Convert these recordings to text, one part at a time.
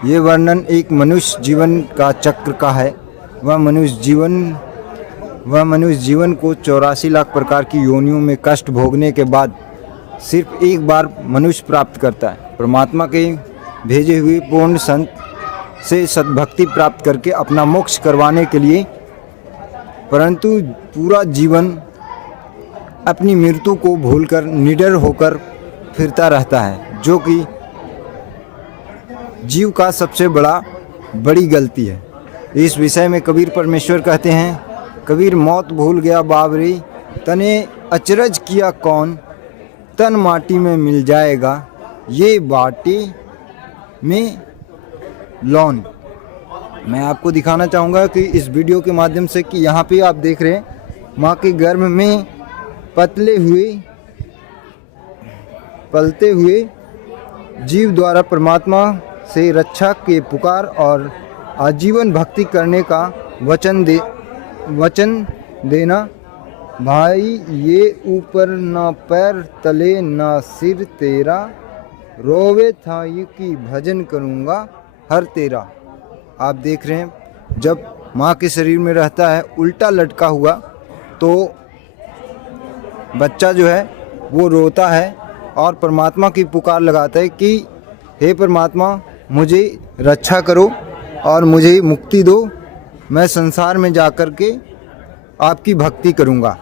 ये वर्णन एक मनुष्य जीवन का चक्र का है। वह मनुष्य जीवन को 84 लाख प्रकार की योनियों में कष्ट भोगने के बाद सिर्फ एक बार मनुष्य प्राप्त करता है। परमात्मा के भेजे हुए पूर्ण संत से सद्भक्ति प्राप्त करके अपना मोक्ष करवाने के लिए, परंतु पूरा जीवन अपनी मृत्यु को भूलकर निडर होकर फिरता रहता है, जो कि जीव का सबसे बड़ी गलती है। इस विषय में कबीर परमेश्वर कहते हैं, कबीर मौत भूल गया बाबरी, तने अचरज किया कौन, तन माटी में मिल जाएगा, ये बाटी में लौन। मैं आपको दिखाना चाहूँगा कि इस वीडियो के माध्यम से कि यहाँ पे आप देख रहे हैं माँ के गर्भ में पलते हुए जीव द्वारा परमात्मा से रक्षा के पुकार और आजीवन भक्ति करने का वचन देना। भाई ये ऊपर ना पैर तले ना सिर तेरा, रोवे था ये कि भजन करूँगा हर तेरा। आप देख रहे हैं जब माँ के शरीर में रहता है उल्टा लटका हुआ, तो बच्चा जो है वो रोता है और परमात्मा की पुकार लगाता है कि हे परमात्मा, मुझे रक्षा करो और मुझे मुक्ति दो, मैं संसार में जाकर के आपकी भक्ति करूँगा।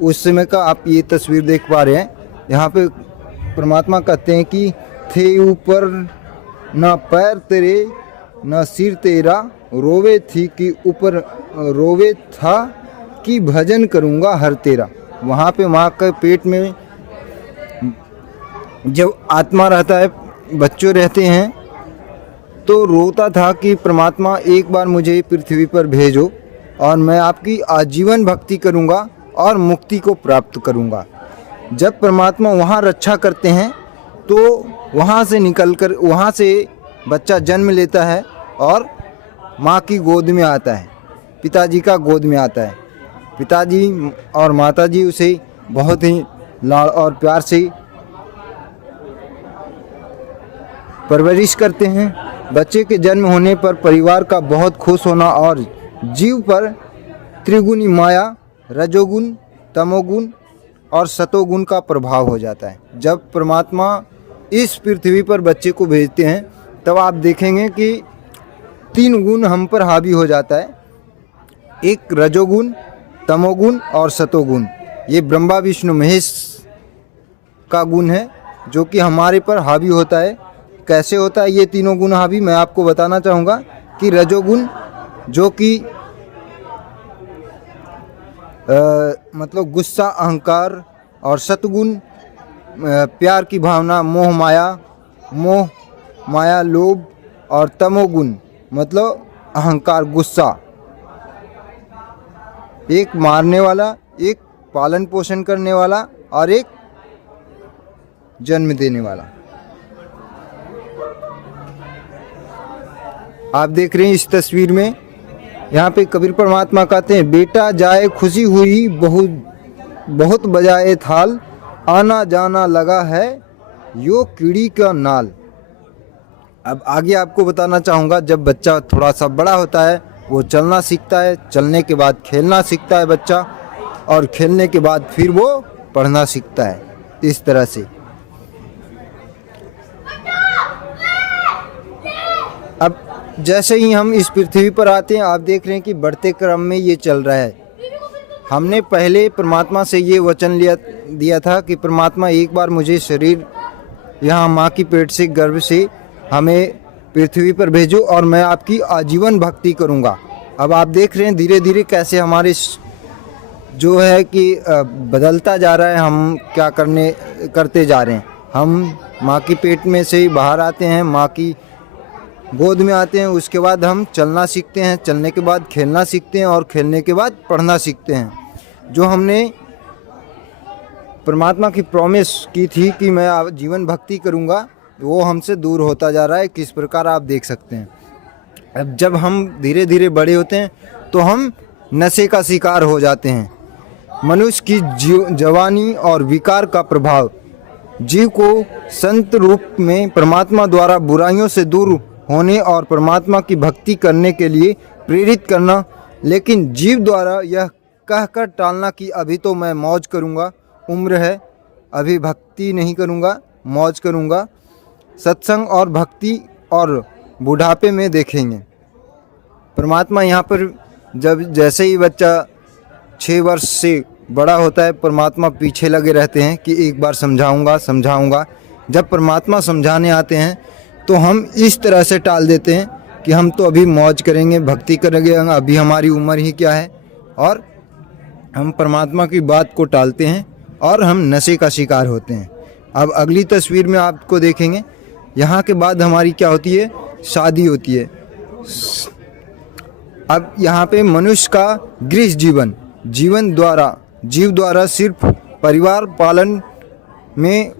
उस समय का आप ये तस्वीर देख पा रहे हैं। यहाँ पे परमात्मा कहते हैं कि थे ऊपर ना पैर तेरे ना सिर तेरा, रोवे थी कि ऊपर रोवे था कि भजन करूँगा हर तेरा। वहाँ पे माँ के पेट में जब आत्मा रहता है, बच्चों रहते हैं, तो रोता था कि परमात्मा एक बार मुझे पृथ्वी पर भेजो और मैं आपकी आजीवन भक्ति करूँगा और मुक्ति को प्राप्त करूँगा। जब परमात्मा वहाँ रक्षा करते हैं तो वहाँ से निकलकर वहाँ से बच्चा जन्म लेता है और माँ की गोद में आता है, पिताजी का गोद में आता है। पिताजी और माताजी उसे बहुत ही लाड़ और प्यार से परवरिश करते हैं। बच्चे के जन्म होने पर परिवार का बहुत खुश होना और जीव पर त्रिगुणी माया, रजोगुण, तमोगुण और सतोगुण का प्रभाव हो जाता है। जब परमात्मा इस पृथ्वी पर बच्चे को भेजते हैं तब आप देखेंगे कि 3 गुण हम पर हावी हो जाता है। एक रजोगुण, तमोगुण और सतोगुण। ये ब्रह्मा विष्णु महेश का गुण है जो कि हमारे पर हावी होता है। कैसे होता है ये तीनों गुण हावी, मैं आपको बताना चाहूँगा कि रजोगुण जो कि मतलब गुस्सा, अहंकार, और सतगुण प्यार की भावना, मोह माया, लोभ, और तमोगुण मतलब अहंकार, गुस्सा। एक मारने वाला, एक पालन पोषण करने वाला और एक जन्म देने वाला। आप देख रहे हैं इस तस्वीर में, यहाँ पे कबीर परमात्मा कहते हैं, बेटा जाए खुशी हुई बहुत बजाए थाल, आना जाना लगा है यो कीड़ी का नाल। अब आगे आपको बताना चाहूँगा, जब बच्चा थोड़ा सा बड़ा होता है वो चलना सीखता है, चलने के बाद खेलना सीखता है बच्चा, और खेलने के बाद फिर वो पढ़ना सीखता है। इस तरह से अब जैसे ही हम इस पृथ्वी पर आते हैं, आप देख रहे हैं कि बढ़ते क्रम में ये चल रहा है। हमने पहले परमात्मा से ये वचन दिया था कि परमात्मा एक बार मुझे शरीर यहाँ माँ की पेट से, गर्भ से हमें पृथ्वी पर भेजो और मैं आपकी आजीवन भक्ति करूँगा। अब आप देख रहे हैं धीरे धीरे कैसे हमारे जो है कि बदलता जा रहा है, हम क्या करते जा रहे हैं। हम माँ की पेट में से बाहर आते हैं, माँ की गोद में आते हैं, उसके बाद हम चलना सीखते हैं, चलने के बाद खेलना सीखते हैं और खेलने के बाद पढ़ना सीखते हैं। जो हमने परमात्मा की प्रॉमिस की थी कि मैं जीवन भक्ति करूँगा, वो हमसे दूर होता जा रहा है। किस प्रकार आप देख सकते हैं। अब जब हम धीरे धीरे बड़े होते हैं तो हम नशे का शिकार हो जाते हैं। मनुष्य की जवानी और विकार का प्रभाव जीव को संत रूप में परमात्मा द्वारा बुराइयों से दूर होने और परमात्मा की भक्ति करने के लिए प्रेरित करना, लेकिन जीव द्वारा यह कहकर टालना कि अभी तो मैं मौज करूँगा, उम्र है, अभी भक्ति नहीं करूँगा, मौज करूँगा। सत्संग और भक्ति और बुढ़ापे में देखेंगे। परमात्मा यहाँ पर जब जैसे ही बच्चा 6 वर्ष से बड़ा होता है, परमात्मा पीछे लगे रहते हैं कि एक बार समझाऊंगा समझाऊंगा। जब परमात्मा समझाने आते हैं तो हम इस तरह से टाल देते हैं कि हम तो अभी मौज करेंगे, भक्ति करेंगे, अभी हमारी उम्र ही क्या है, और हम परमात्मा की बात को टालते हैं और हम नशे का शिकार होते हैं। अब अगली तस्वीर में आपको देखेंगे, यहाँ के बाद हमारी क्या होती है, शादी होती है। अब यहाँ पे मनुष्य का गृह जीव द्वारा सिर्फ परिवार पालन में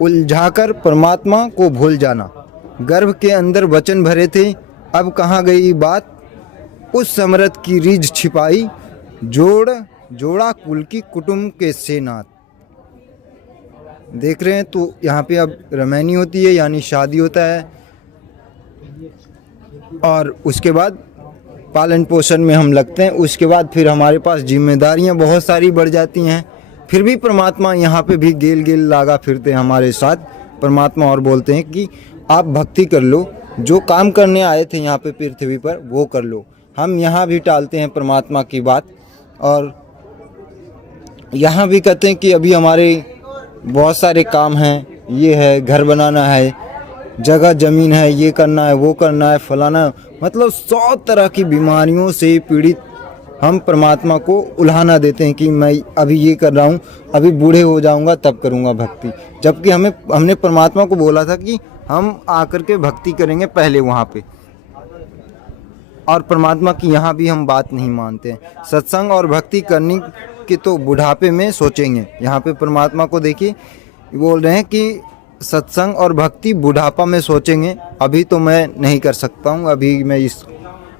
उलझाकर परमात्मा को भूल जाना। गर्भ के अंदर वचन भरे थे, अब कहाँ गई बात, उस समरथ की रीझ छिपाई, जोड़ा कुल की कुटुंब के से नाथ। देख रहे हैं, तो यहाँ पे अब रमैनी होती है, यानी शादी होता है, और उसके बाद पालन पोषण में हम लगते हैं। उसके बाद फिर हमारे पास जिम्मेदारियां बहुत सारी बढ़ जाती हैं। फिर भी परमात्मा यहाँ पे भी गेल लागा फिरते हैं हमारे साथ परमात्मा, और बोलते हैं कि आप भक्ति कर लो, जो काम करने आए थे यहाँ पे पृथ्वी पर वो कर लो। हम यहाँ भी टालते हैं परमात्मा की बात, और यहाँ भी कहते हैं कि अभी हमारे बहुत सारे काम हैं, ये है, घर बनाना है, जगह ज़मीन है, ये करना है, वो करना है, फलाना, मतलब 100 तरह की बीमारियों से पीड़ित हम परमात्मा को उल्हाना देते हैं कि मैं अभी ये कर रहा हूँ, अभी बूढ़े हो जाऊँगा तब करूँगा भक्ति। जबकि हमने परमात्मा को बोला था कि हम आकर के भक्ति करेंगे पहले वहाँ पे, और परमात्मा की यहाँ भी हम बात नहीं मानते हैं। सत्संग और भक्ति करने की तो बुढ़ापे में सोचेंगे। यहाँ पे परमात्मा को देखिए, बोल रहे हैं कि सत्संग और भक्ति बुढ़ापा में सोचेंगे, अभी तो मैं नहीं कर सकता हूँ, अभी मैं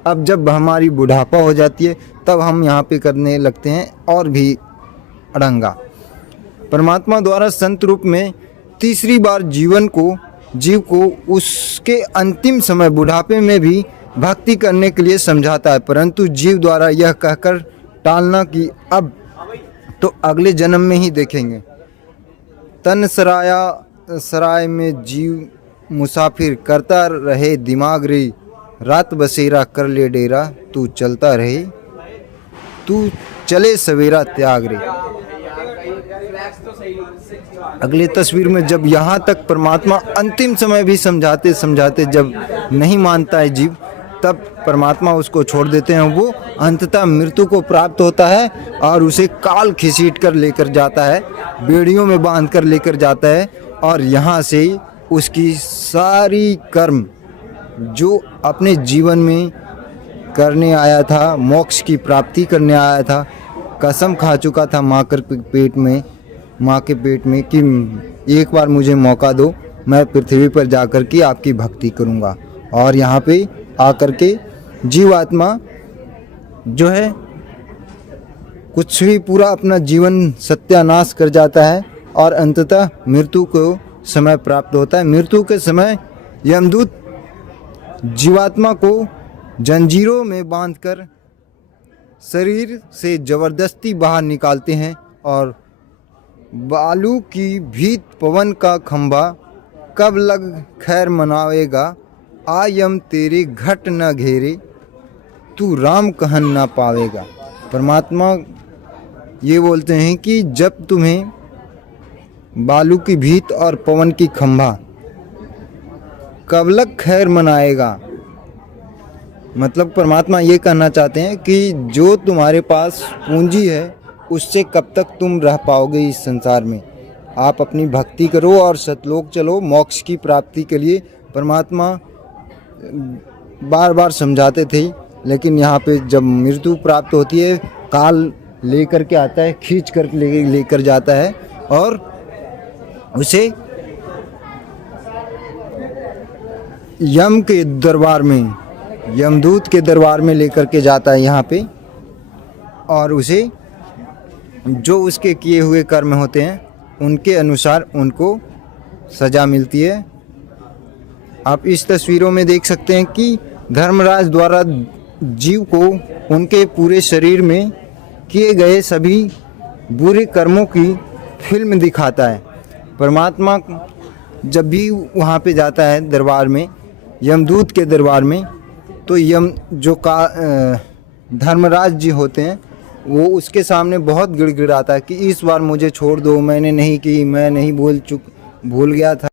अब जब हमारी बुढ़ापा हो जाती है तब हम यहाँ पे करने लगते हैं और भी अड़ंगा। परमात्मा द्वारा संत रूप में तीसरी बार जीव को उसके अंतिम समय बुढ़ापे में भी भक्ति करने के लिए समझाता है, परंतु जीव द्वारा यह कहकर टालना कि अब तो अगले जन्म में ही देखेंगे। तन सराय में जीव मुसाफिर करता रहे दिमाग रे, रात बसेरा कर ले डेरा, तू चलता रहे, तू चले सवेरा त्याग रे। अगली तस्वीर में जब यहाँ तक परमात्मा अंतिम समय भी समझाते समझाते जब नहीं मानता है जीव, तब परमात्मा उसको छोड़ देते हैं। वो अंततः मृत्यु को प्राप्त होता है और उसे काल खींच कर लेकर जाता है, बेड़ियों में बांध कर लेकर जाता है, और यहाँ से उसकी सारी कर्म जो अपने जीवन में करने आया था, मोक्ष की प्राप्ति करने आया था, कसम खा चुका था माँ के पेट में कि एक बार मुझे मौका दो, मैं पृथ्वी पर जाकर के आपकी भक्ति करूँगा। और यहाँ पे आकर के जीवात्मा जो है कुछ भी पूरा अपना जीवन सत्यानाश कर जाता है और अंततः मृत्यु को समय प्राप्त होता है। मृत्यु के समय यमदूत जीवात्मा को जंजीरों में बांधकर शरीर से ज़बरदस्ती बाहर निकालते हैं, और बालू की भीत पवन का खंभा कब लग खैर मनावेगा, आ यम तेरे घट न घेरे, तू राम कहन ना पावेगा। परमात्मा ये बोलते हैं कि जब तुम्हें बालू की भीत और पवन की खंभा कब लग खैर मनाएगा, मतलब परमात्मा ये कहना चाहते हैं कि जो तुम्हारे पास पूंजी है उससे कब तक तुम रह पाओगे इस संसार में। आप अपनी भक्ति करो और सतलोक चलो मोक्ष की प्राप्ति के लिए। परमात्मा बार बार समझाते थे, लेकिन यहाँ पे जब मृत्यु प्राप्त होती है, काल लेकर के आता है, खींच कर लेकर जाता है और उसे यम के दरबार में, यमदूत के दरबार में लेकर के जाता है यहाँ पे, और उसे जो उसके किए हुए कर्म होते हैं उनके अनुसार उनको सज़ा मिलती है। आप इस तस्वीरों में देख सकते हैं कि धर्मराज द्वारा जीव को उनके पूरे शरीर में किए गए सभी बुरे कर्मों की फिल्म दिखाता है। परमात्मा जब भी वहाँ पे जाता है दरबार में, यमदूत के दरबार में, तो यम जो धर्मराज जी होते हैं वो उसके सामने बहुत गिड़गिड़ाता है कि इस बार मुझे छोड़ दो, मैंने नहीं की, मैं नहीं भूल गया था।